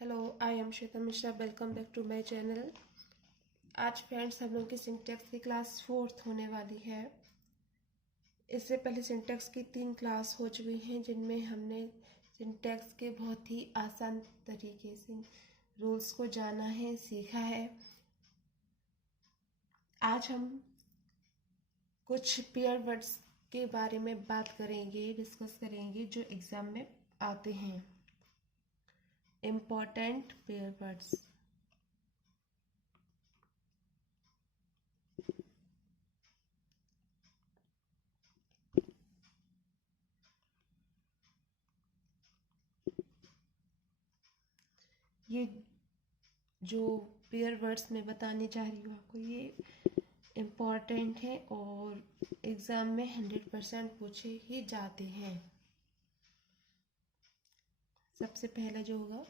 Hello, I am Shweta Mishra. Welcome back to my channel. आज friends हम लोग की सिंटेक्स की क्लास 4th होने वाली है। इससे पहले सिंटेक्स की 3 क्लास हो चुकी हैं जिनमें हमने सिंटेक्स के बहुत ही आसान तरीके से रूल्स को जाना है, सीखा है। आज हम कुछ पेयर वर्ड्स के बारे में बात करेंगे, डिस्कस करेंगे जो एग्ज़ाम में आते हैं। Important pair words. ये जो पेयर वर्ड्स मैं बताने जा रही हूँ आपको, ये इम्पॉर्टेंट है और एग्ज़ाम में 100% पूछे ही जाते हैं। सबसे पहला जो होगा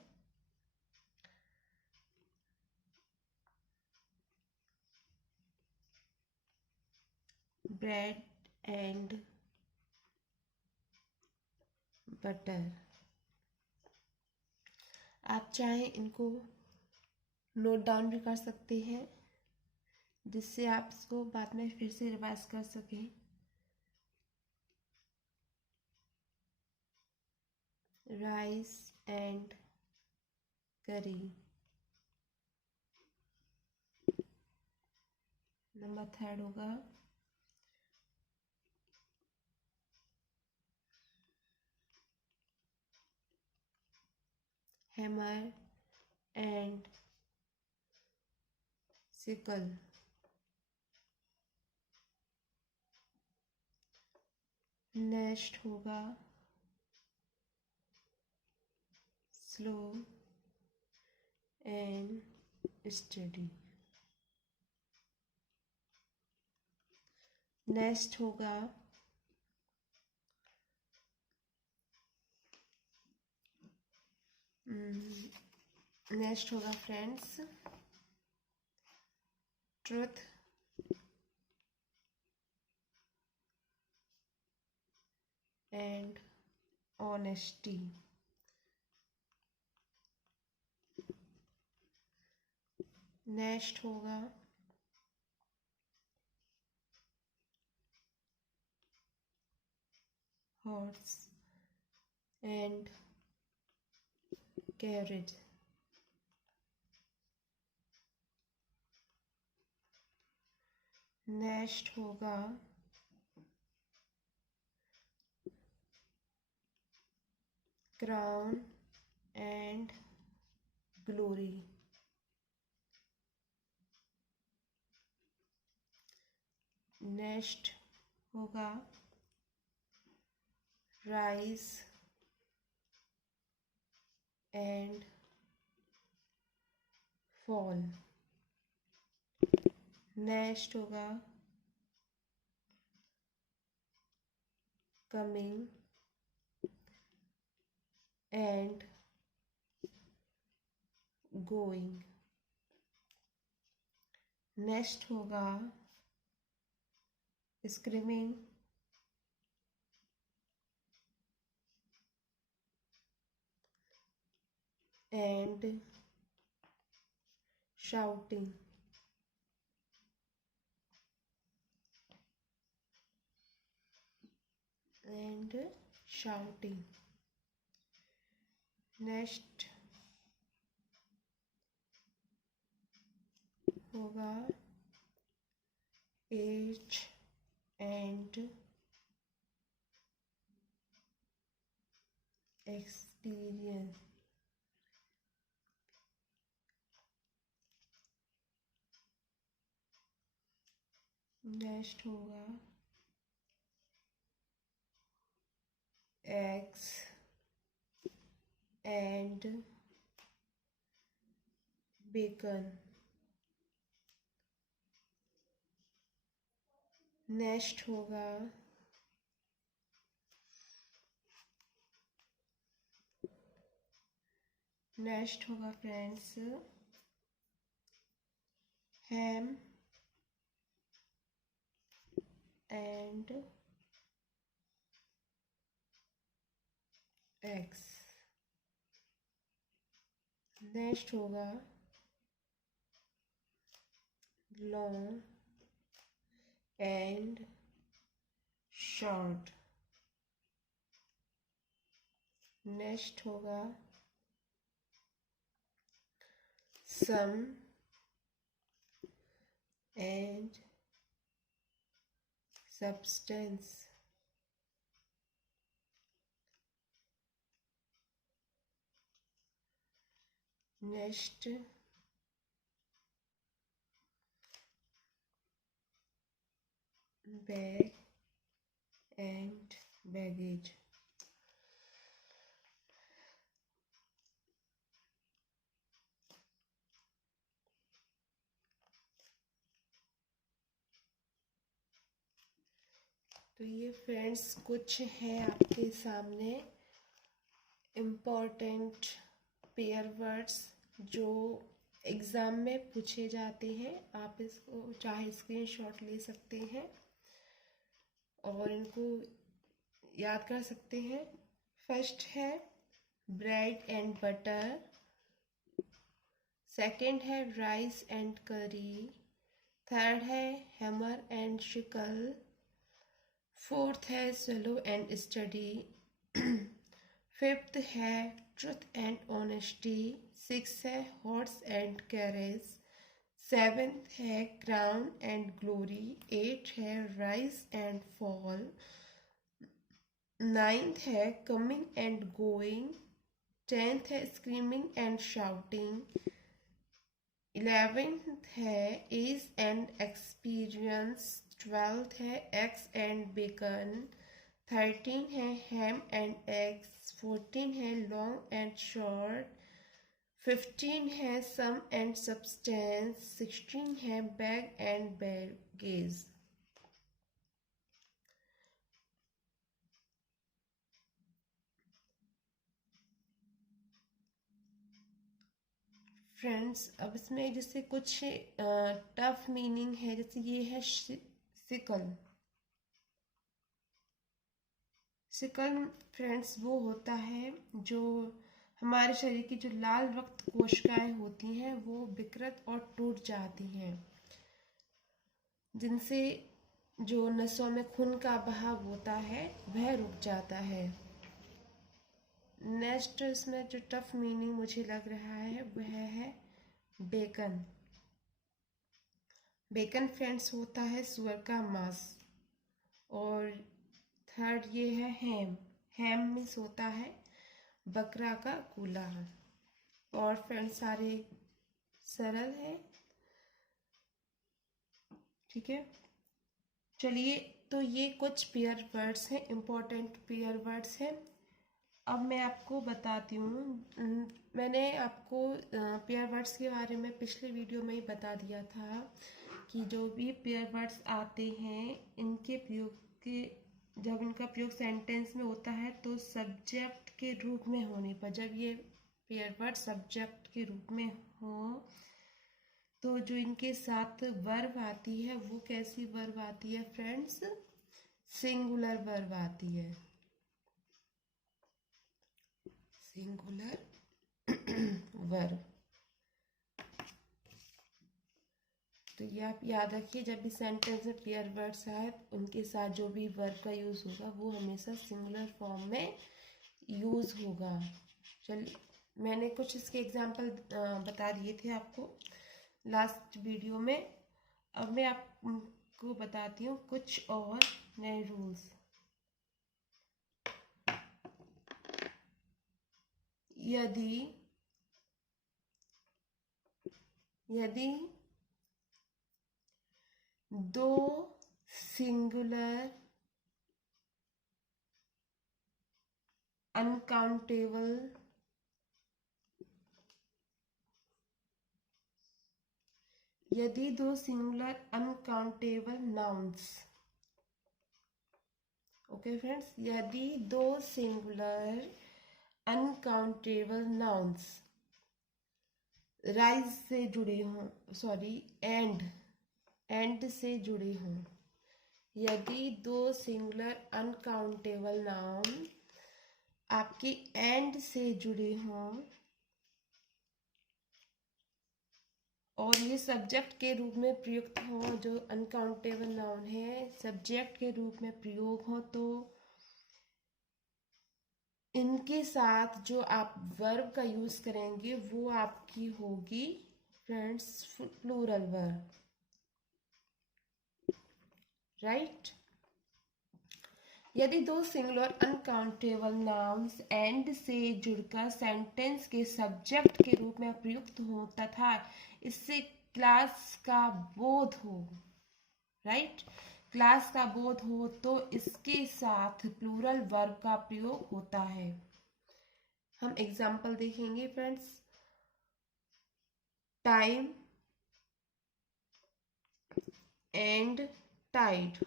ब्रेड एंड बटर। आप चाहें इनको नोट डाउन भी कर सकते हैं जिससे आप इसको बाद में फिर से रिवाइज कर सकें। राइस एंड करी। नंबर 3 होगा हैमर एंड सिकल। नेक्स्ट होगा स्लो एंड स्टडी। नेक्स्ट होगा friends truth and honesty. Next होगा हॉर्स एंड कैरेज। नेक्स्ट होगा क्राउन एंड ग्लोरी। नेक्स्ट होगा राइस एंड फॉल। नेक्स्ट होगा कमिंग एंड गोइंग। नेक्स्ट होगा screaming and shouting। Next होगा as and experience. Next होगा eggs and bacon. Next होगा friends ham and eggs. Next होगा long and short. Next होगा सम and substance. Next bag and baggage. तो ये friends कुछ है आपके सामने इम्पोर्टेंट पेयर वर्ड्स जो एग्ज़ाम में पूछे जाते हैं। आप इसको चाहे स्क्रीनशॉट ले सकते हैं और इनको याद कर सकते हैं। फर्स्ट है ब्रेड एंड बटर, सेकंड है राइस एंड करी, थर्ड है हैमर एंड शिकल, फोर्थ है स्वेलो एंड स्टडी, फिफ्थ है ट्रुथ एंड ऑनेस्टी, सिक्स है हॉर्स एंड कैरेज, सेवेंथ है क्राउन एंड ग्लोरी, एट है राइज एंड फॉल, नाइन्थ है coming and going, tenth है screaming and shouting, 11th है as and experience, 12th है eggs and bacon, 13 है हैम and eggs, 14 है long and short, 15 है सम and substance, 16 है बैग एंड बैगेज। फ्रेंड्स अब इसमें जैसे कुछ टफ मीनिंग है, जैसे ये है सिकल। सिकल फ्रेंड्स वो होता है जो हमारे शरीर की जो लाल रक्त कोशिकाएं होती हैं वो विकृत और टूट जाती हैं, जिनसे जो नसों में खून का बहाव होता है वह रुक जाता है। नेक्स्ट इसमें जो टफ मीनिंग मुझे लग रहा है वह है बेकन। बेकन फ्रेंड्स होता है सुअर का मांस। और थर्ड ये है हैम। हैम मीन्स होता है बकरा का कूला। और फ्रेंड्स सारे सरल है, ठीक है। चलिए तो ये कुछ पेयर वर्ड्स हैं, इम्पोर्टेंट पेयर वर्ड्स हैं। अब मैं आपको बताती हूँ, मैंने आपको पेयर वर्ड्स के बारे में पिछले वीडियो में ही बता दिया था कि जो भी पेयर वर्ड्स आते हैं इनके प्रयोग के जब इनका प्रयोग सेंटेंस में होता है तो सब्जेक्ट के रूप में होने पर, जब ये पेयर वर्ड सब्जेक्ट के रूप में हो तो जो इनके साथ वर्ब आती है वो कैसी वर्ब आती है फ्रेंड्स, सिंगुलर वर्ब आती है, सिंगुलर वर्ब। तो ये आप याद रखिए, जब भी सेंटेंस में पेयर वर्ड्स आए उनके साथ जो भी वर्ब का यूज होगा वो हमेशा सिंगुलर फॉर्म में यूज होगा। चलिए मैंने कुछ इसके एग्जाम्पल बता दिए थे आपको लास्ट वीडियो में। अब मैं आपको बताती हूँ कुछ और नए रूल्स। यदि दो singular uncountable nouns, okay friends, यदि दो सिंगुलर अनकाउंटेबल नाउन्स राइज से जुड़े हों, सॉरी एंड से जुड़े हों, यदि दो सिंगुलर अनकाउंटेबल नाउन आपके एंड से जुड़े हों और ये सब्जेक्ट के रूप में प्रयुक्त हो, जो अनकाउंटेबल नाउन है सब्जेक्ट के रूप में प्रयोग हो, तो इनके साथ जो आप वर्ब का यूज करेंगे वो आपकी होगी फ्रेंड्स प्लूरल वर्ब, राइट। यदि दो सिंगुलर अनकाउंटेबल नाउन्स एंड से जुड़कर सेंटेंस के सब्जेक्ट के रूप में प्रयुक्त हो तथा इससे क्लास का बोध हो, राइट, क्लास का बोध हो, तो इसके साथ प्लूरल वर्ब का प्रयोग होता है। हम एग्जाम्पल देखेंगे friends. Time and tide,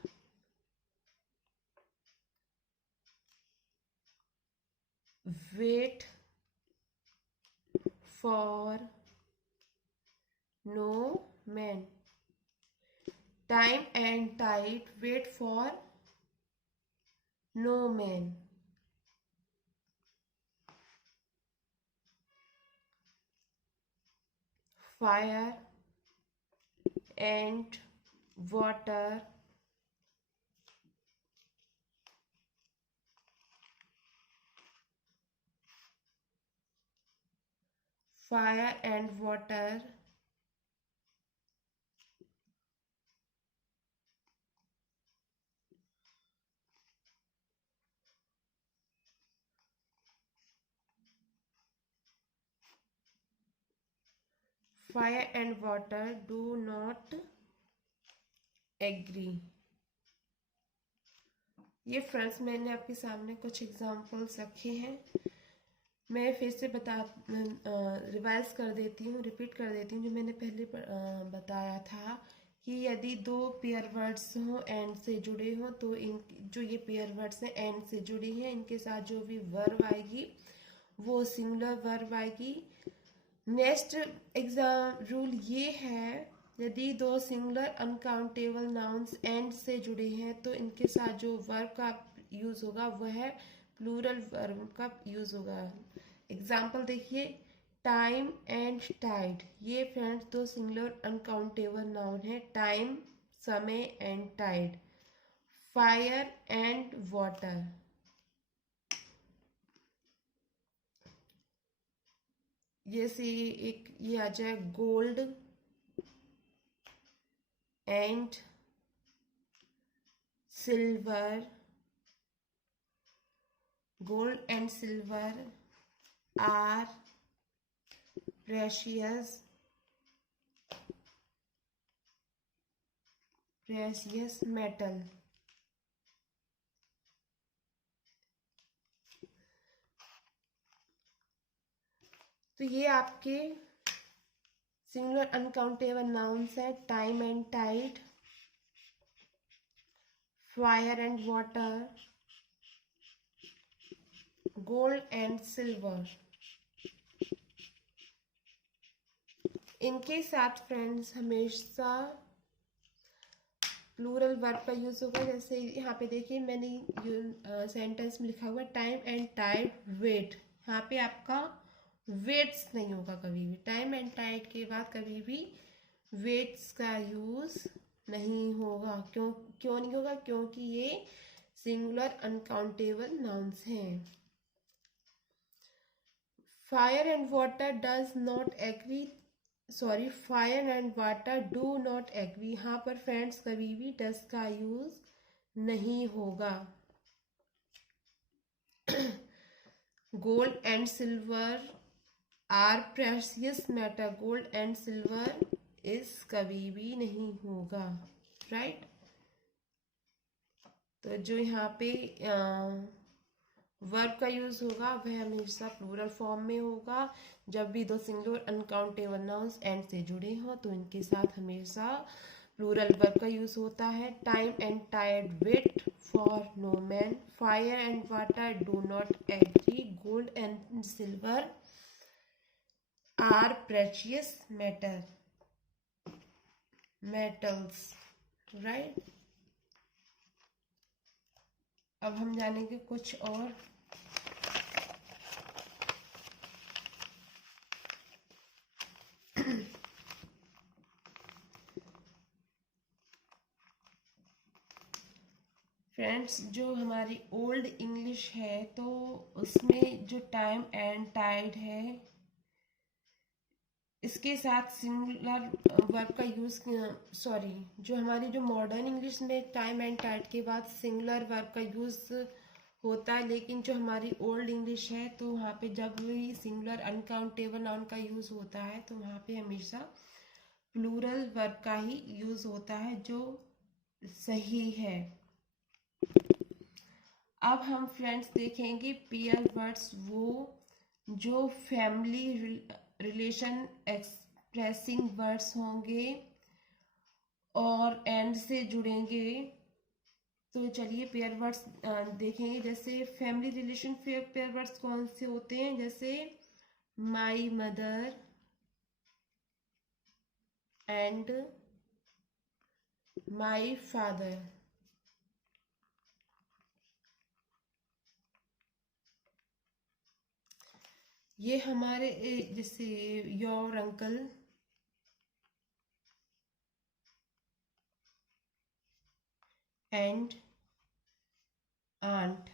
wait for no man, time and tide wait for no man, fire and water, fire and water, fire and water do not agree। ये फ्रेंड्स मैंने आपके सामने कुछ एग्जांपल्स रखे हैं, मैं फिर से रिवाइज कर देती हूँ, रिपीट कर देती हूँ जो मैंने पहले बताया था कि यदि दो पेयर वर्ड्स हों एंड से जुड़े हों, तो इन जो ये पेयर वर्ड्स हैं एंड से जुड़ी हैं, इनके साथ जो भी वर्ब आएगी वो सिंगुलर वर्ब आएगी। नेक्स्ट एग्जाम रूल ये है, यदि दो सिंगुलर अनकाउंटेबल नाउन्स एंड से जुड़े हैं तो इनके साथ जो वर्ब का यूज होगा वह प्लूरल वर्ब का यूज होगा। एग्जाम्पल देखिए, टाइम एंड टाइड, ये फ्रेंड्स दो सिंगुलर अनकाउंटेबल नाउन है, टाइम समय and tide. Fire and water, जैसे एक ये आ जाए gold and silver, gold and silver are precious metal। तो ये आपके सिंगुलर अनकाउंटेबल नाउन्स है, time and tide, fire and water, gold and silver. इनके साथ फ्रेंड्स हमेशा प्लूरल वर्ब का यूज होगा। जैसे यहाँ पे देखिए मैंने सेंटेंस में लिखा हुआ टाइम एंड टाइड वेट, यहाँ पे आपका वेट्स नहीं होगा कभी भी, टाइम एंड टाइड के बाद कभी भी वेट्स का यूज नहीं होगा। क्यों नहीं होगा? क्योंकि ये सिंगुलर अनकाउंटेबल नाउन्स हैं। Fire and water does not agree, sorry, fire and water do not agree, यहाँ पर फ्रेंड्स कभी भी डज का यूज नहीं होगा। Gold and silver are precious metal, gold and silver is कभी भी नहीं होगा, राइट। तो जो यहाँ पे वर्ब का यूज होगा वह हमेशा प्लूरल फॉर्म में होगा। जब भी दो सिंगुलर अनकाउंटेबल नाउन्स एंड से जुड़े हों तो इनके साथ हमेशा प्लूरल वर्ब का यूज होता है। Time and tired wait for no man, fire and water do not agree, gold and silver are precious metals, right. अब हम जानेंगे कुछ और फ्रेंड्स, जो हमारी ओल्ड इंग्लिश है तो उसमें जो टाइम एंड टाइड है इसके साथ सिंगुलर वर्ब का यूज, सॉरी, जो हमारी जो मॉडर्न इंग्लिश में टाइम एंड टाइड के बाद सिंगुलर वर्ब का यूज होता है, लेकिन जो हमारी ओल्ड इंग्लिश है तो वहाँ पे जब भी सिंगुलर अनकाउंटेबल नाउन का यूज होता है तो वहाँ पे हमेशा प्लूरल वर्ब का ही यूज होता है, जो सही है। अब हम फ्रेंड्स देखेंगे पेयर वर्ड्स, वो जो फैमिली रिलेशन एक्सप्रेसिंग वर्ड्स होंगे और एंड से जुड़ेंगे। तो चलिए पेयर वर्ड्स देखेंगे। जैसे फैमिली रिलेशन पेयर वर्ड्स कौन से होते हैं, जैसे my mother and my father. ये हमारे जैसे your uncle and aunt,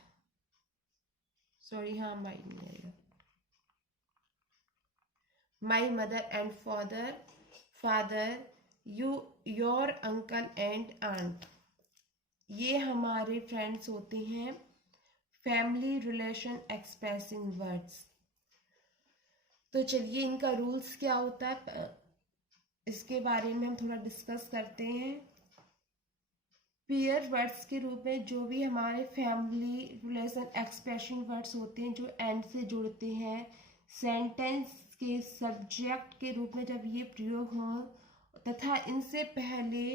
sorry, हाँ माई नहीं आएगा, my mother and father, father, you, your uncle and aunt. ये हमारे फ्रेंड्स होते हैं फैमिली रिलेशन एक्सप्रेसिंग वर्ड्स। तो चलिए इनका रूल्स क्या होता है इसके बारे में हम थोड़ा डिस्कस करते हैं। पेयर वर्ड्स के रूप में जो भी हमारे फैमिली रिलेशन एक्सप्रेशन वर्ड्स होते हैं जो एंड से जुड़ते हैं, सेंटेंस के सब्जेक्ट के रूप में जब ये प्रयोग हो तथा इनसे पहले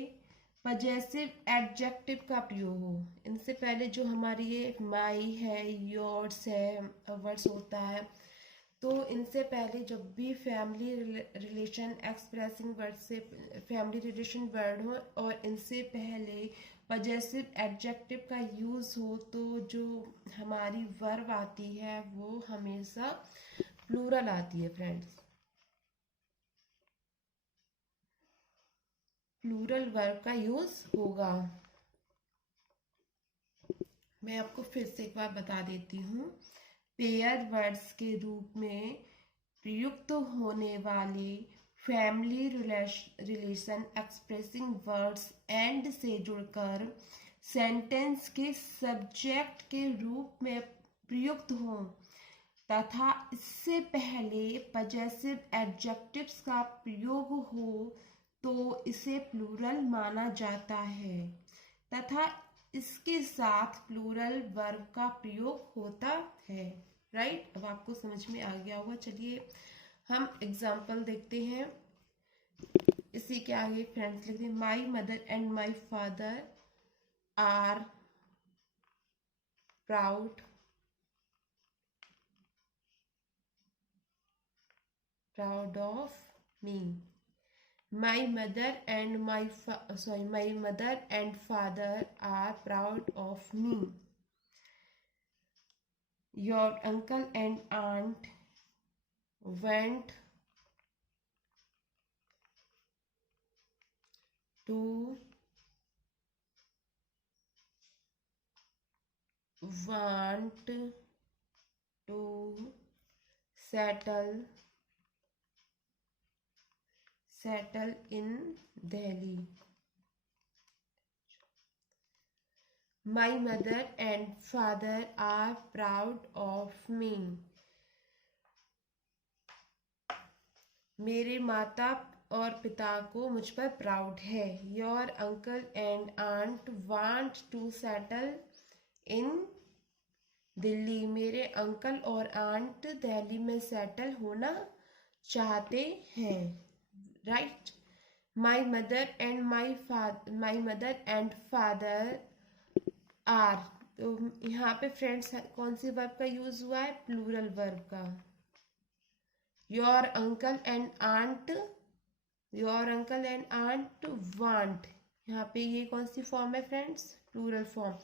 पजेसिव एडजेक्टिव का प्रयोग हो। इनसे पहले जो हमारी ये माई है, योर्स है वर्ड्स होता है, तो इनसे पहले जब भी फैमिली रिलेशन एक्सप्रेसिंग वर्ड से फैमिली रिलेशन वर्ड हो और इनसे पहले पजेसिव एडजेक्टिव का यूज हो, तो जो हमारी वर्ब आती है वो हमेशा प्लूरल आती है फ्रेंड्स। प्लूरल वर्ब का यूज होगा। मैं आपको फिर से एक बार बता देती हूँ। पेयर वर्ड्स के रूप में प्रयुक्त होने वाले family relation expressing words and से जुड़कर सेंटेंस के सब्जेक्ट के रूप में प्रयुक्त हों तथा इससे पहले पजेसिव एडजेक्टिव्स का प्रयोग हो तो इसे प्लूरल माना जाता है तथा इसके साथ प्लूरल वर्ब का प्रयोग होता है। राइट, अब आपको समझ में आ गया होगा। चलिए हम एग्जाम्पल देखते हैं। इसी के आगे फ्रेंड्स लिखते हैं, my mother and my father are proud of me. My mother and my mother and father are proud of me. Your uncle and aunt went to want to settle in Delhi. My mother and father are proud of me. मेरे माता और पिता को मुझ पर proud है। Your uncle and aunt want to settle in Delhi. मेरे uncle और आंट दिल्ली में सेटल होना चाहते हैं। Right, my mother and father are, तो यहाँ पे फ्रेंड्स कौन सी वर्ब का यूज हुआ है, प्लूरल वर्ब का। Your uncle and aunt want, यहाँ पे ये कौन सी फॉर्म है फ्रेंड्स, प्लूरल फॉर्म।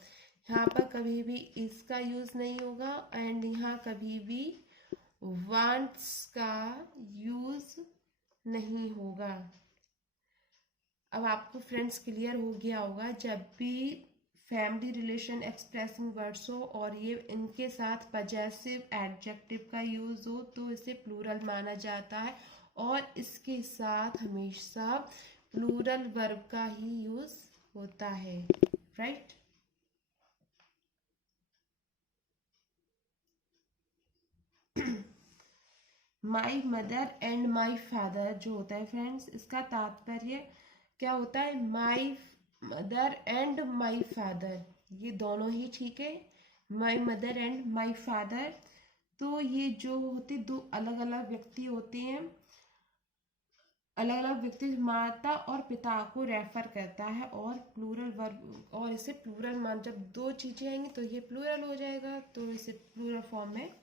यहाँ पर कभी भी इसका यूज नहीं होगा एंड यहाँ कभी भी वांट्स का यूज नहीं होगा। अब आपको फ्रेंड्स क्लियर हो गया होगा, जब भी फैमिली रिलेशन एक्सप्रेसिंग वर्ड्स हो और ये इनके साथ पजेसिव एडजेक्टिव का यूज हो तो इसे प्लूरल माना जाता है, और इसके साथ हमेशा प्लूरल वर्ब का ही यूज होता है, right. My mother and my father जो होता है फ्रेंड्स, इसका तात्पर्य क्या होता है? माई मदर एंड माई फादर, ये दोनों ही ठीक है। माई मदर एंड माई फादर, तो ये जो होते दो अलग अलग व्यक्ति होते हैं, अलग अलग व्यक्ति माता और पिता को रेफर करता है, और प्लूरल वर्ब, और इसे प्लूरल मान, जब दो चीजें आएंगी तो ये प्लूरल हो जाएगा, तो इसे प्लूरल फॉर्म में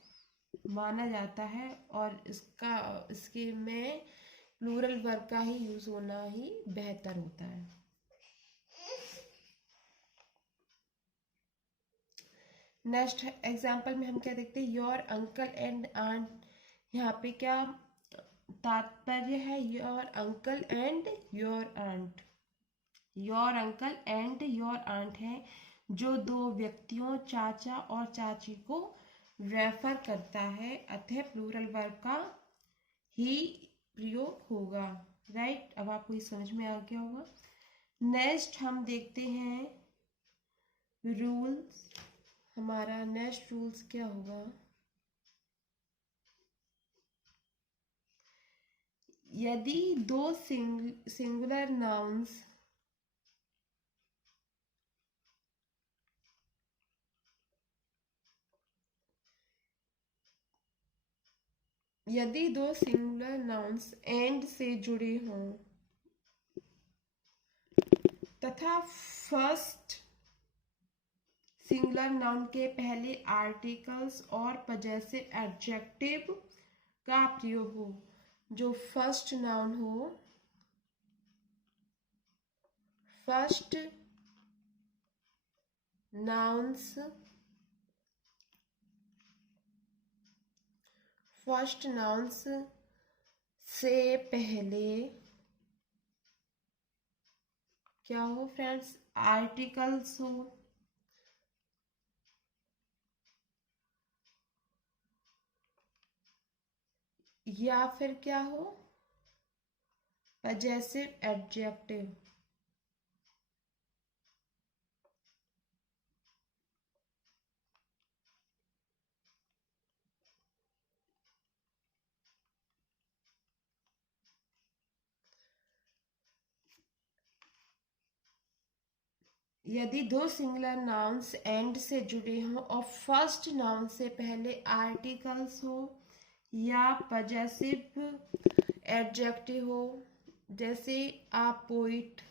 माना जाता है, और इसके में प्लूरल वर्ब का ही यूज होना ही बेहतर होता है। नेक्स्ट एग्जाम्पल में हम क्या देखते हैं? योर अंकल एंड आंट, यहाँ पे क्या तात्पर्य है? Your uncle and your aunt, your uncle and your aunt है, जो दो व्यक्तियों चाचा और चाची को रेफर करता है, अतः प्लूरल वर्ब का ही प्रयोग होगा, राइट। अब आपको ये समझ में आ गया होगा। नेक्स्ट हम देखते हैं रूल्स। हमारा नेक्स्ट रूल्स क्या होगा? यदि दो सिंगुलर नाउन्स यदि दो सिंगुलर नाउन्स एंड से जुड़े हों तथा फर्स्ट सिंगुलर नाउन के पहले आर्टिकल्स और पजेसिव एडजेक्टिव का प्रयोग हो, जो फर्स्ट नाउन हो, फर्स्ट नाउन्स से पहले क्या हो फ्रेंड्स? आर्टिकल्स हो, या फिर क्या हो? Possessive adjective. यदि दो सिंगुलर नाउन्स एंड से जुड़े हों और फर्स्ट नाउन से पहले आर्टिकल्स हो या पजेसिव एडजेक्टिव हो, जैसे आ पोइट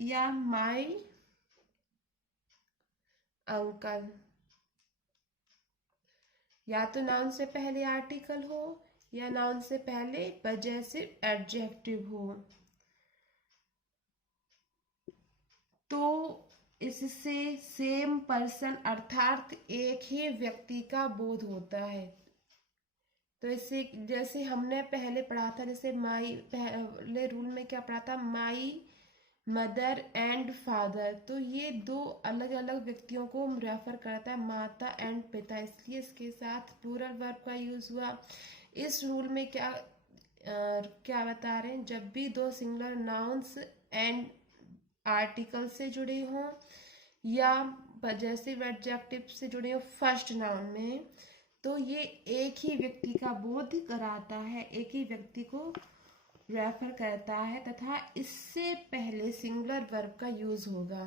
या माई अंकल, या तो नाउन से पहले आर्टिकल हो या नाउन से पहले पजेसिव एडजेक्टिव हो, तो इससे सेम पर्सन अर्थात एक ही व्यक्ति का बोध होता है। तो इससे जैसे हमने पहले पढ़ा था, जैसे माई, पहले रूल में क्या पढ़ा था? माई मदर एंड फादर, तो ये दो अलग अलग व्यक्तियों को रेफर करता है, माता एंड पिता, इसलिए इसके साथ प्लूरल वर्ब का यूज हुआ। इस रूल में क्या बता रहे हैं? जब भी दो सिंगुलर नाउन्स एंड आर्टिकल से जुड़े हों या पजेसिव एडजेक्टिव से जुड़े हों फर्स्ट नाउन में, तो ये एक ही व्यक्ति का बोध कराता है, एक ही व्यक्ति को रेफर करता है, तथा इससे पहले सिंगुलर वर्ब का यूज होगा।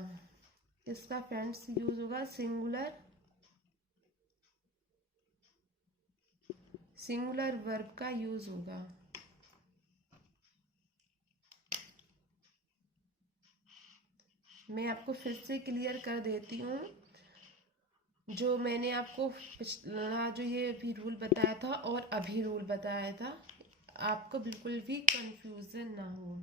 इसका फ्रेंड्स यूज होगा सिंगुलर वर्ब का यूज होगा। मैं आपको फिर से क्लियर कर देती हूँ, जो मैंने आपको पिछला जो ये अभी रूल बताया था और अभी रूल बताया था, आपको बिल्कुल भी कंफ्यूजन ना हो।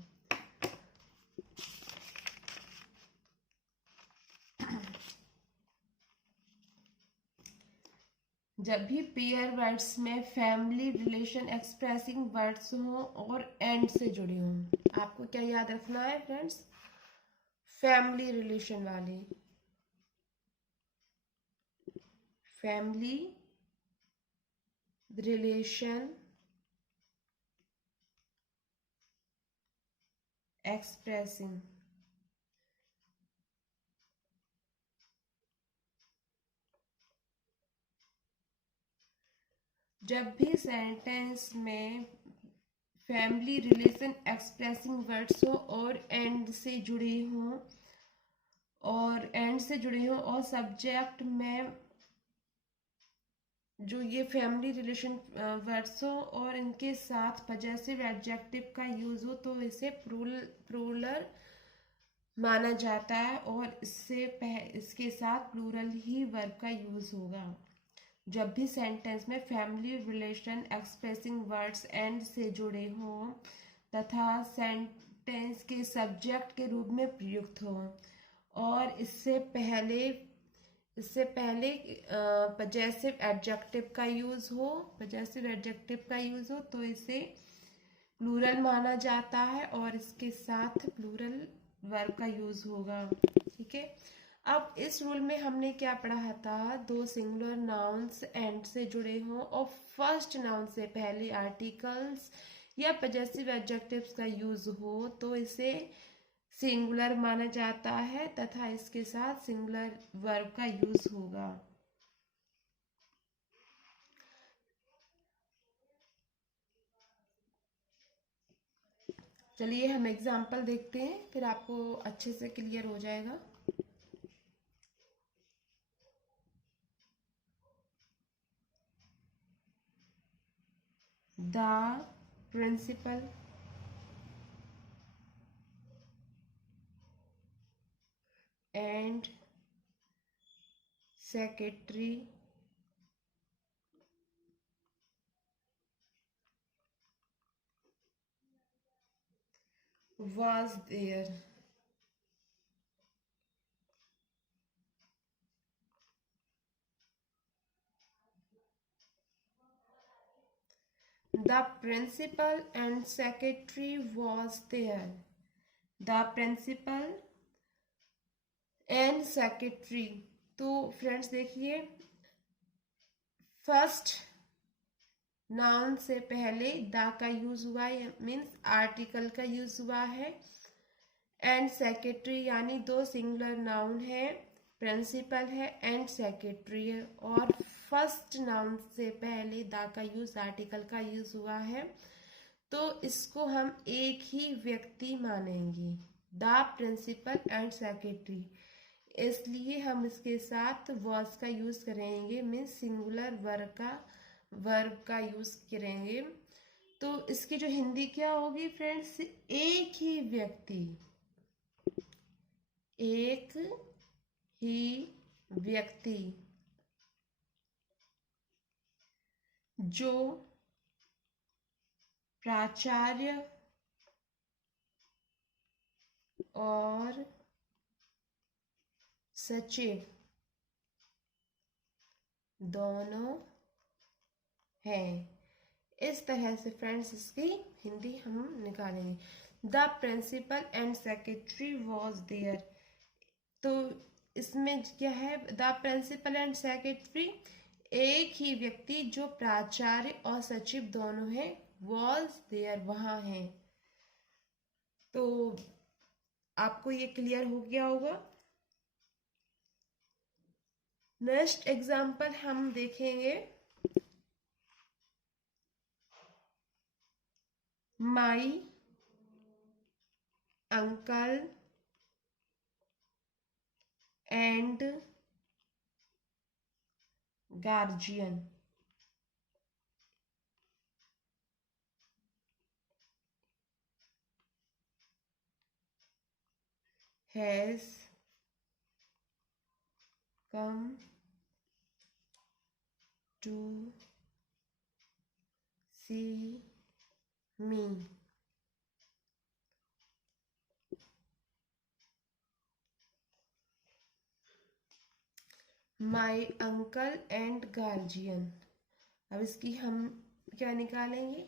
जब भी पेयर वर्ड्स में फैमिली रिलेशन एक्सप्रेसिंग वर्ड्स हों और एंड से जुड़े हों, आपको क्या याद रखना है फ्रेंड्स? फैमिली रिलेशन वाले, फैमिली रिलेशन एक्सप्रेसिंग, जब भी सेंटेंस में फैमिली रिलेशन एक्सप्रेसिंग वर्ड्स हो और एंड से जुड़े हों और सब्जेक्ट में जो ये फैमिली रिलेशन वर्ड्स हो और इनके साथ पजेसिव एडजेक्टिव का यूज हो तो इसे प्लूरल माना जाता है और इसके साथ प्लूरल ही वर्ब का यूज होगा। जब भी सेंटेंस में family relation expressing words and से जुड़े हों तथा सेंटेंस के सब्जेक्ट के रूप में प्रयुक्त हो और इससे पहले पजेसिव एडजेक्टिव का यूज हो तो इसे प्लूरल माना जाता है और इसके साथ प्लूरल वर्ब का यूज होगा। ठीक है, अब इस रूल में हमने क्या पढ़ा था, दो सिंगुलर नाउन्स एंड से जुड़े हों और फर्स्ट नाउन से पहले आर्टिकल्स या पजेसिव एडजेक्टिव्स का यूज हो तो इसे सिंगुलर माना जाता है तथा इसके साथ सिंगुलर वर्ब का यूज होगा। चलिए हम एग्जाम्पल देखते हैं, फिर आपको अच्छे से क्लियर हो जाएगा। The principal and secretary was there. The principal and secretary was there. The principal and secretary, तो फ्रेंड्स देखिए, फर्स्ट नाउन से पहले द का यूज हुआ है, मीन्स आर्टिकल का यूज हुआ है। एंड सेक्रेटरी यानी दो सिंगुलर नाउन है, प्रिंसिपल है एंड सेक्रेटरी है और फर्स्ट नाउन से पहले द का यूज आर्टिकल का यूज हुआ है तो इसको हम एक ही व्यक्ति मानेंगे, द प्रिंसिपल एंड सेक्रेटरी। इसलिए हम इसके साथ वॉज का यूज करेंगे, मीन्स सिंगुलर वर्ब का यूज करेंगे। तो इसकी जो हिंदी क्या होगी फ्रेंड्स, एक ही व्यक्ति, एक ही व्यक्ति जो प्राचार्य और सचिव दोनों हैं। इस तरह से फ्रेंड्स इसकी हिंदी हम निकालेंगे। The principal and secretary was there, तो इसमें क्या है, द प्रिंसिपल एंड सेक्रेटरी एक ही व्यक्ति जो प्राचार्य और सचिव दोनों है, वॉज देयर वहां है। तो आपको ये क्लियर हो गया होगा। नेक्स्ट एग्जाम्पल हम देखेंगे, माई uncle and guardian has come to see me. My uncle and guardian, अब इसकी हम क्या निकालेंगे,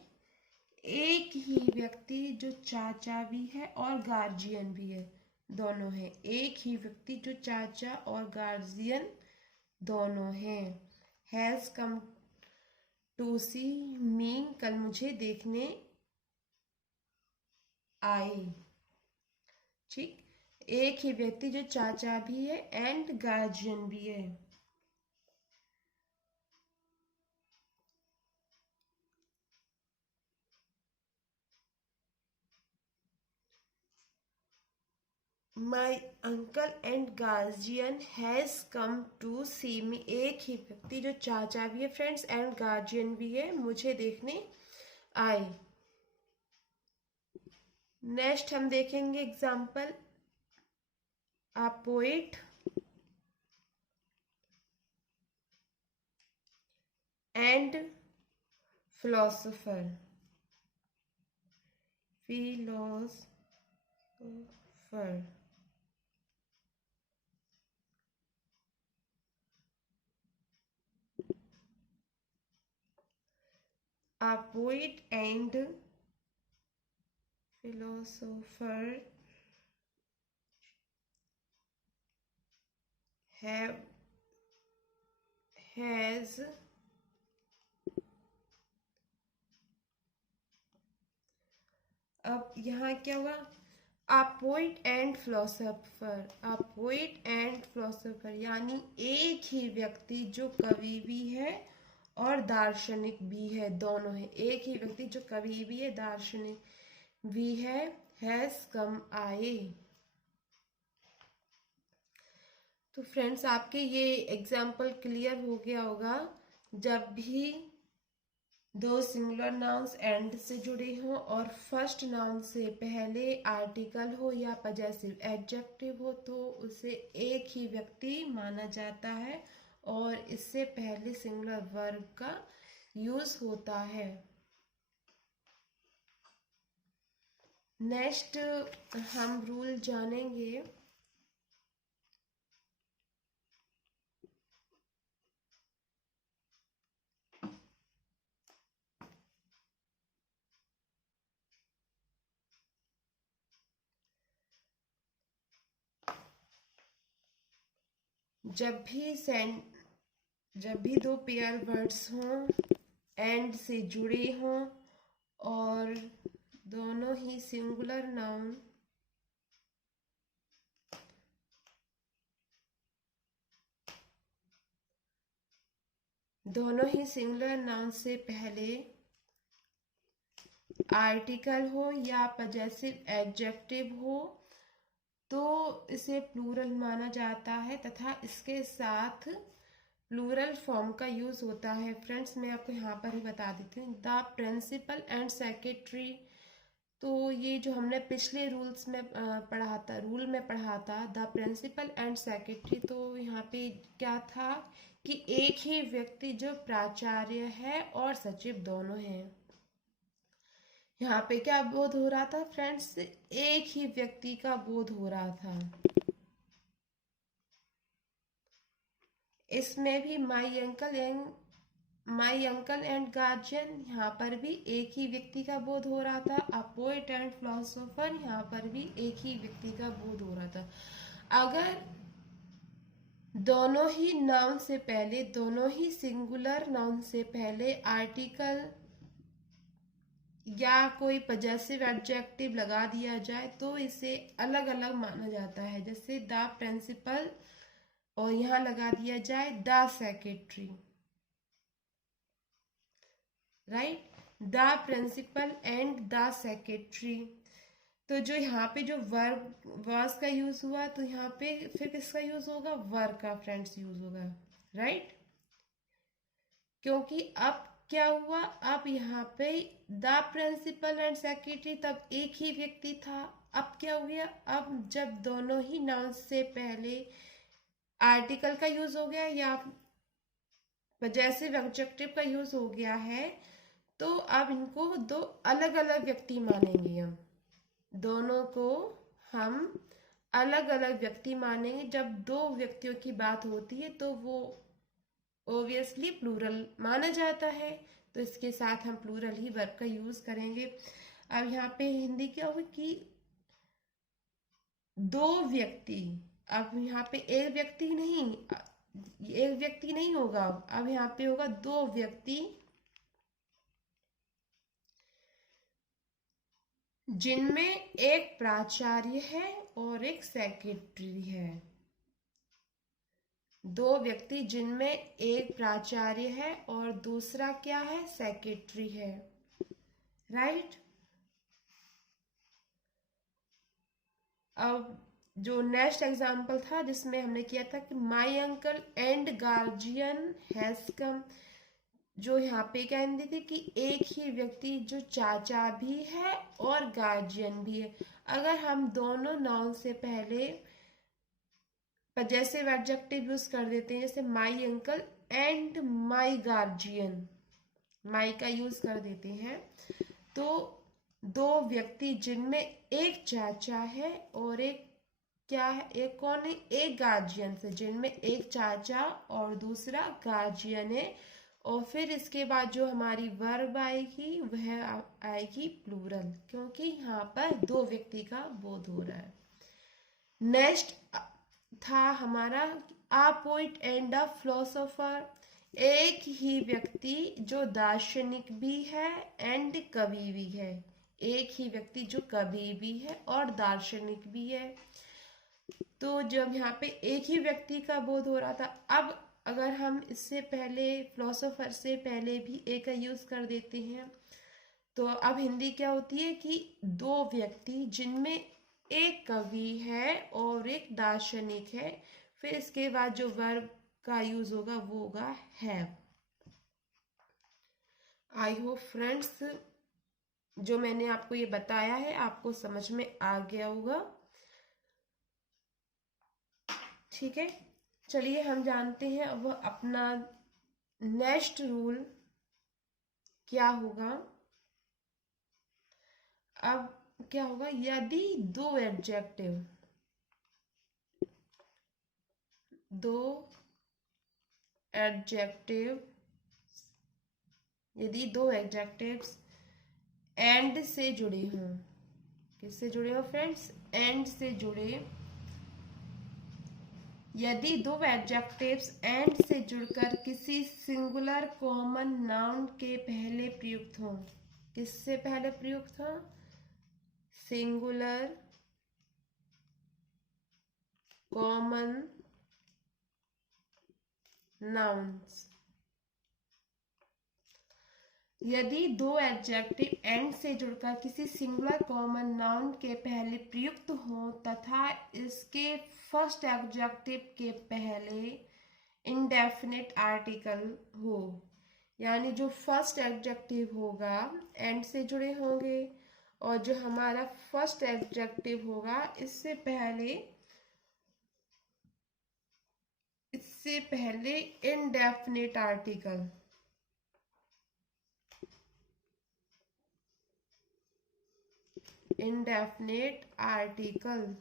एक ही व्यक्ति जो चाचा भी है और गार्जियन भी है, दोनों हैं। एक ही व्यक्ति जो चाचा और गार्जियन दोनों हैं। हैज कम टू सी मी, कल मुझे देखने आए। ठीक, एक ही व्यक्ति जो चाचा भी है एंड गार्जियन भी है। My uncle and guardian has come to see me. एक ही व्यक्ति जो चाचा भी है फ्रेंड्स एंड गार्जियन भी है, मुझे देखने आए। नेक्स्ट हम देखेंगे example. A poet and philosopher. Philosopher a poet and philosopher have has अब यहाँ क्या हुआ? a poet and philosopher, a poet and philosopher यानी एक ही व्यक्ति जो कवि भी है और दार्शनिक भी है, दोनों है। एक ही व्यक्ति जो कवि भी है, दार्शनिक भी है। हैज कम आए। तो फ्रेंड्स आपके ये एग्जाम्पल क्लियर हो गया होगा। जब भी दो सिंगुलर नाउन्स एंड से जुड़े हों और फर्स्ट नाउन से पहले आर्टिकल हो या पजेसिव एडजेक्टिव हो तो उसे एक ही व्यक्ति माना जाता है और इससे पहले सिंगुलर वर्ब का यूज होता है। नेक्स्ट हम रूल जानेंगे। जब भी दो पेयर वर्ड्स हों, एंड से जुड़े हों और दोनों ही सिंगुलर नाउन से पहले आर्टिकल हो या पजेसिव एडजेक्टिव हो तो इसे प्लूरल माना जाता है तथा इसके साथ प्लूरल फॉर्म का यूज होता है। फ्रेंड्स मैं आपको यहाँ पर ही बता देती हूँ। द प्रिंसिपल एंड सेक्रेटरी, तो ये जो हमने पिछले रूल में पढ़ा था द प्रिंसिपल एंड सेक्रेटरी, तो यहाँ पे क्या था कि एक ही व्यक्ति जो प्राचार्य है और सचिव दोनों हैं। यहाँ पे क्या बोध हो रहा था फ्रेंड्स? एक ही व्यक्ति का बोध हो रहा था। इसमें भी माई अंकल एंड गार्जियन, यहाँ पर भी एक ही व्यक्ति का बोध हो रहा था। अ पोएट एंड फिलोसोफर, यहाँ पर भी एक ही व्यक्ति का बोध हो रहा था। अगर दोनों ही नाउन से पहले, दोनों ही सिंगुलर नाउन से पहले आर्टिकल या कोई पजेसिव एडजेक्टिव लगा दिया जाए तो इसे अलग अलग माना जाता है। जैसे द प्रिंसिपल और यहाँ लगा दिया जाए the secretary, right, the principal and the secretary. तो जो यहाँ पे जो वर्ब्स का यूज हुआ तो यहाँ पे फिर किसका यूज होगा? वर्ब का फ्रेंड्स यूज होगा, राइट। क्योंकि अब क्या हुआ? अब यहाँ पे द प्रिंसिपल एंड सेक्रेटरी तब एक ही व्यक्ति था। अब क्या हो गया? अब जब दोनों ही नाउन से पहले आर्टिकल का यूज हो गया या पजेसिव एडजेक्टिव का यूज हो गया है तो अब इनको दो अलग अलग व्यक्ति मानेंगे। हम दोनों को हम अलग अलग व्यक्ति मानेंगे। जब दो व्यक्तियों की बात होती है तो वो ऑब्वियसली प्लूरल माना जाता है, तो इसके साथ हम प्लूरल ही वर्ब का यूज करेंगे। अब यहाँ पे हिंदी क्या होगी कि दो व्यक्ति, अब यहाँ पे एक व्यक्ति नहीं, एक व्यक्ति नहीं होगा, अब यहाँ पे होगा दो व्यक्ति जिनमें एक प्राचार्य है और एक सेक्रेटरी है। दो व्यक्ति जिनमें एक प्राचार्य है और दूसरा क्या है, सेक्रेटरी है, राइट। अब जो नेक्स्ट एग्जाम्पल था जिसमें हमने किया था कि माई अंकल एंड गार्जियन हैज कम, जो यहाँ पे क्या हिंदी थी कि एक ही व्यक्ति जो चाचा भी है और गार्जियन भी है। अगर हम दोनों नाउन से पहले पर जैसे एडजेक्टिव यूज कर देते हैं, जैसे my uncle and my guardian, my का यूज कर देते हैं, तो दो व्यक्ति जिनमें एक चाचा है और एक क्या है, एक कौन है, एक गार्जियन से, जिनमें एक चाचा और दूसरा गार्जियन है। और फिर इसके बाद जो हमारी वर्ब आएगी वह आएगी प्लूरल, क्योंकि यहाँ पर दो व्यक्ति का बोध हो रहा है। नेक्स्ट था हमारा अ पोइट एंड अ फिलोसोफर, एक ही व्यक्ति जो दार्शनिक भी है एंड कवि भी है, एक ही व्यक्ति जो कवि भी है और दार्शनिक भी है। तो जब यहाँ पे एक ही व्यक्ति का बोध हो रहा था, अब अगर हम इससे पहले फिलोसोफर से पहले भी एक का यूज कर देते हैं, तो अब हिंदी क्या होती है कि दो व्यक्ति जिनमें एक कवि है और एक दार्शनिक है, फिर इसके बाद जो वर्ब का यूज होगा वो होगा हैव। आई होप फ्रेंड्स जो मैंने आपको ये बताया है आपको समझ में आ गया होगा, ठीक है। चलिए हम जानते हैं अब अपना नेक्स्ट रूल क्या होगा। अब क्या होगा, यदि दो एडजेक्टिव, दो एडजेक्टिव, यदि दो एडजेक्टिव्स एंड से जुड़े हों, किससे जुड़े हो फ्रेंड्स, एंड से जुड़े, यदि दो एडजेक्टिव्स एंड से जुड़कर किसी सिंगुलर कॉमन नाउन के पहले प्रयुक्त हों, किससे पहले प्रयुक्त हों, सिंगुलर कॉमन नाउन्स, यदि दो एडजेक्टिव एंड से जुड़कर किसी सिंगुलर कॉमन नाउन के पहले प्रयुक्त हो तथा इसके फर्स्ट एडजेक्टिव के पहले इंडेफिनिट आर्टिकल हो, यानी जो फर्स्ट एडजेक्टिव होगा एंड से जुड़े होंगे और जो हमारा फर्स्ट एडजेक्टिव होगा इससे पहले indefinite article, indefinite article,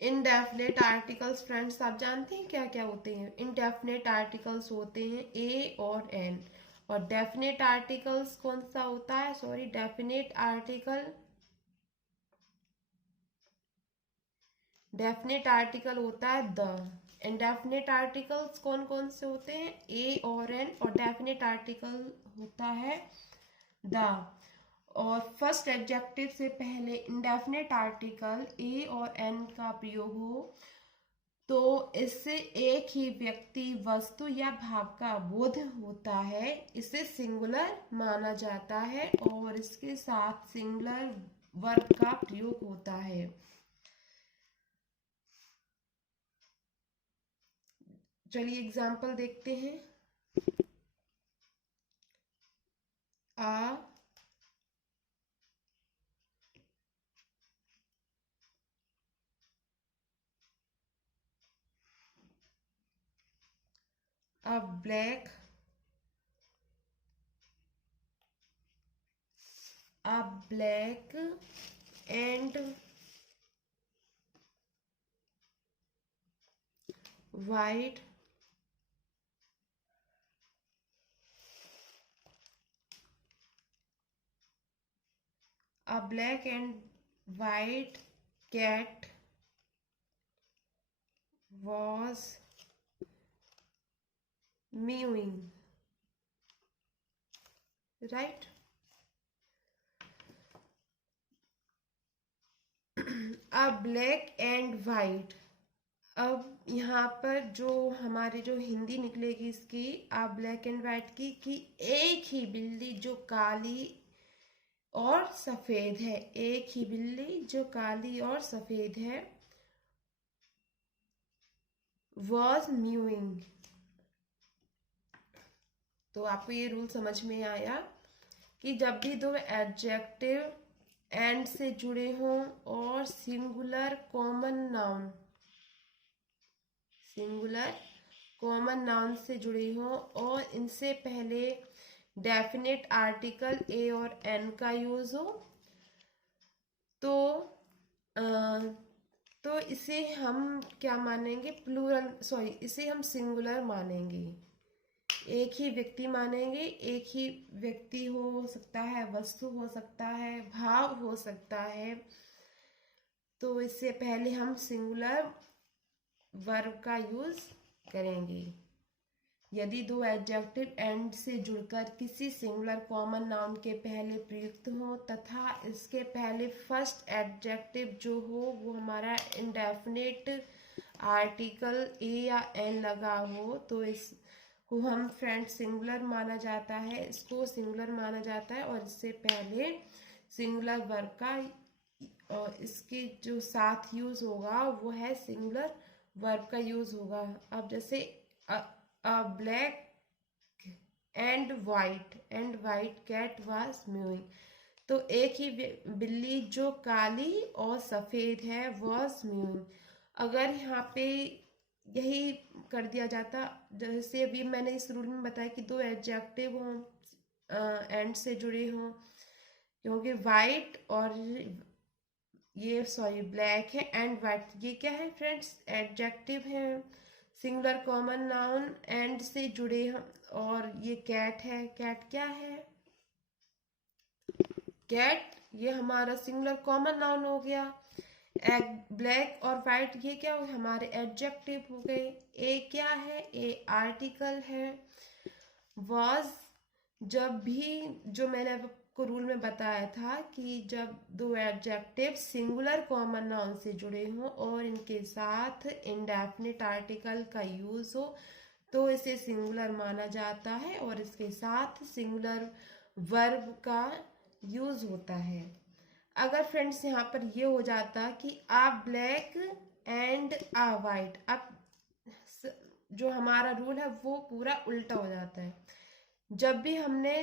indefinite articles friends आप जानते हैं क्या क्या होते हैं। इनडेफिनेट आर्टिकल्स होते हैं ए और एन, और डेफिनेट आर्टिकल्स कौन सा होता है, sorry definite article, definite article होता है द। इनडेफिनेट आर्टिकल्स कौन कौन से होते हैं, ए और एन, और डेफिनेट आर्टिकल होता है द। और फर्स्ट एडजेक्टिव से पहले इंडेफिनेट आर्टिकल ए और एन का प्रयोग हो तो इससे एक ही व्यक्ति, वस्तु या भाव का बोध होता है, इसे सिंगुलर माना जाता है और इसके साथ सिंगुलर वर्ब का प्रयोग होता है। चलिए एग्जाम्पल देखते हैं। A black, a black and white a black and white cat was mewing, right? A black and white, अब यहाँ पर जो हमारी जो हिंदी निकलेगी इसकी आ ब्लैक एंड व्हाइट की, कि एक ही बिल्ली जो काली और सफेद है, एक ही बिल्ली जो काली और सफेद है, वॉज म्यूइंग। तो आपको ये रूल समझ में आया कि जब भी दो एडजेक्टिव एंड से जुड़े हों और सिंगुलर कॉमन नाउन से जुड़े हों और इनसे पहले डेफिनेट आर्टिकल ए और एन का यूज हो, तो इसे हम क्या मानेंगे, इसे हम सिंगुलर मानेंगे, एक ही व्यक्ति मानेंगे। एक ही व्यक्ति हो सकता है, वस्तु हो सकता है, भाव हो सकता है। तो इससे पहले हम सिंगुलर वर्ब का यूज करेंगे। यदि दो एडजेक्टिव एंड से जुड़कर किसी सिंगुलर कॉमन नाउन के पहले प्रयुक्त हो तथा इसके पहले फर्स्ट एडजेक्टिव जो हो वो हमारा इंडेफिनिट आर्टिकल ए या एन लगा हो, तो इसको हम फ्रेंड सिंगुलर माना जाता है, इसको सिंगुलर माना जाता है। और इससे पहले सिंगुलर वर्ब का और इसके जो साथ यूज होगा वो है सिंगुलर वर्ब का यूज होगा। अब जैसे a black and white cat was mewing, तो एक ही बिल्ली जो काली और सफेद है was mewing। अगर यहाँ पे यही कर दिया जाता, जैसे अभी मैंने इस रूल में बताया कि दो एडजेक्टिव हों एंड से जुड़े हों, क्योंकि white और ब्लैक है एंड व्हाइट, ये क्या है फ्रेंड्स, एडजेक्टिव है, सिंगुलर कॉमन नाउन एंड से जुड़े हैं। और ये कैट है, कैट क्या है, कैट ये हमारा सिंगुलर कॉमन नाउन हो गया। ब्लैक और व्हाइट ये क्या हो, हमारे एडजेक्टिव हो गए। ए क्या है, ए आर्टिकल है। वॉज, जब भी जो मैंने आपको रूल में बताया था कि जब दो एडजेक्टिव सिंगुलर कॉमन नाउन से जुड़े हों और इनके साथ इंडेफिनिट आर्टिकल का यूज हो तो इसे सिंगुलर माना जाता है और इसके साथ सिंगुलर वर्ब का यूज होता है। अगर फ्रेंड्स यहाँ पर ये हो जाता कि आ ब्लैक एंड आ वाइट, अब जो हमारा रूल है वो पूरा उल्टा हो जाता है। जब भी हमने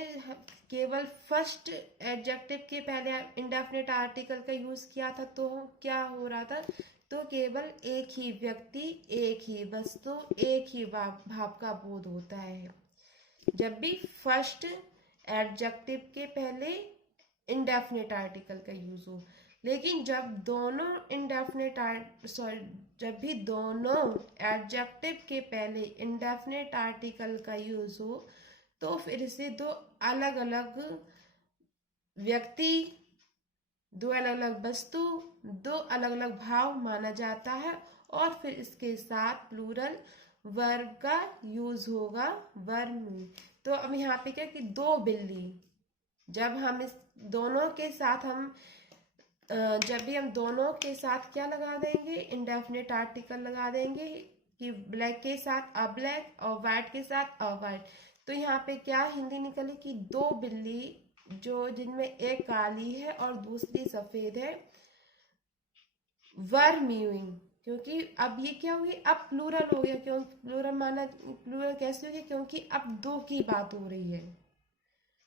केवल फर्स्ट एडजेक्टिव के पहले इंडेफिनिट आर्टिकल का यूज किया था तो क्या हो रहा था, तो केवल एक ही व्यक्ति, एक ही वस्तु, एक ही भाव का बोध होता है जब भी फर्स्ट एडजेक्टिव के पहले इंडेफिनिट आर्टिकल का यूज हो। लेकिन जब भी दोनों एडजेक्टिव के पहले इंडेफिनिट आर्टिकल का यूज हो तो फिर इसे दो अलग अलग व्यक्ति, दो अलग अलग वस्तु, दो अलग अलग भाव माना जाता है और फिर इसके साथ प्लूरल वर्ब का यूज होगा वर्ब में। तो अब यहाँ पे क्या कि दो बिल्ली, जब हम इस दोनों के साथ जब भी हम दोनों के साथ क्या लगा देंगे, इंडेफिनिट आर्टिकल लगा देंगे कि ब्लैक के साथ अ ब्लैक और व्हाइट के साथ अ व्हाइट, तो यहाँ पे क्या हिंदी निकली कि दो बिल्ली जो जिनमें एक काली है और दूसरी सफेद है, वर म्यूइंग, क्योंकि अब ये क्या हुई, अब प्लूरल हो गया। क्यों प्लूरल कैसे हो गया, क्योंकि अब दो की बात हो रही है।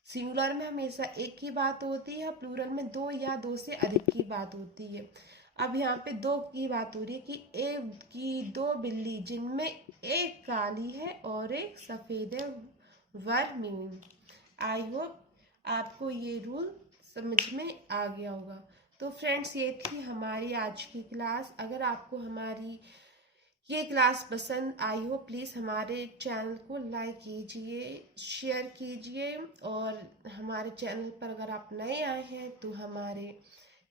सिंगुलर में हमेशा एक की बात होती है, प्लूरल में दो या दो से अधिक की बात होती है। अब यहाँ पे दो की बात हो रही है कि एक की दो बिल्ली जिनमें एक काली है और एक सफेद है, वर म्यूइंग। आई होप आपको ये रूल समझ में आ गया होगा। तो फ्रेंड्स ये थी हमारी आज की क्लास। अगर आपको हमारी ये क्लास पसंद आई हो प्लीज़ हमारे चैनल को लाइक कीजिए, शेयर कीजिए और हमारे चैनल पर अगर आप नए आए हैं तो हमारे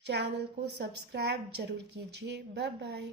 चैनल को सब्सक्राइब जरूर कीजिए। Bye bye.